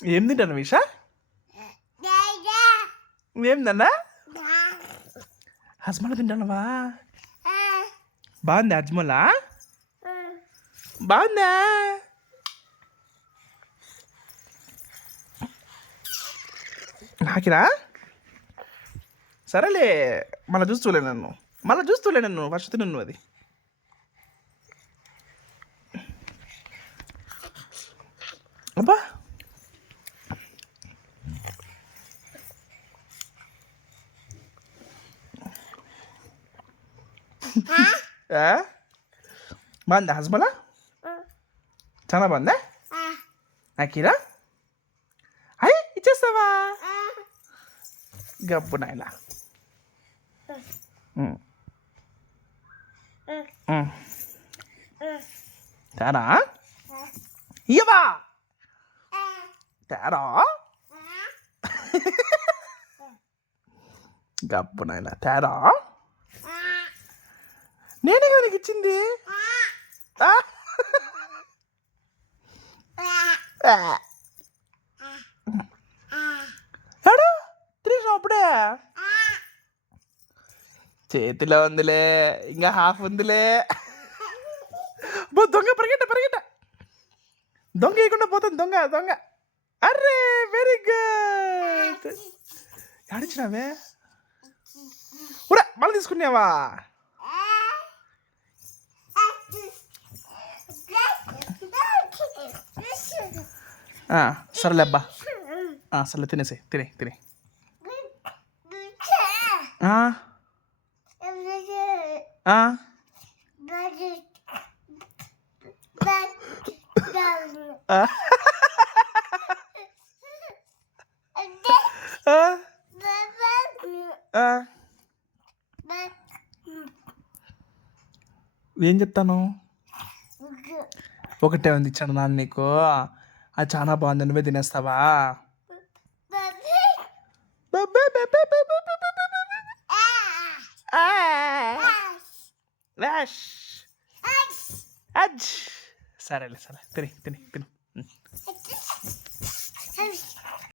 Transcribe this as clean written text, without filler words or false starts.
ఏం తింటాను విషా? ఏందన్నా? హజ్మల తింటానవా? బాగుంది హజ్మలా? బాగుందా? నాకిరా? సరేలే, మళ్ళీ చూస్తూలే నన్ను ఫస్ట్ తిను నువ్వు అది. అబ్బా బాగుందా హజ్మలా? చాలా బాగుందా? నాకిరా? అయ్యి ఇచ్చేస్తావా? గబ్బు నాయనా. తేరా ఇయ్యవా? తేరా గబ్బు నాయనా తేరా. నేనే కదా నీకు ఇచ్చింది. ఎడు తినేసావు అప్పుడే? చేతిలో ఉందిలే, ఇంకా హాఫ్ ఉందిలే. దొంగ పరిగెట్ట దొంగ వేయకుండా పోతుంది. దొంగ. Array very good. ఆడిచ్చినావే ఊరా, మళ్ళీ తీసుకున్నావా? సరేలే అబ్బా, సర్లే తినేసి తినే. ఏం చెప్తాను? ఒకటే ఉంది ఇచ్చాను నాన్న నీకు, అది చాలా బాగుంది, నువ్వే తినేస్తావా? సరేలే తిని.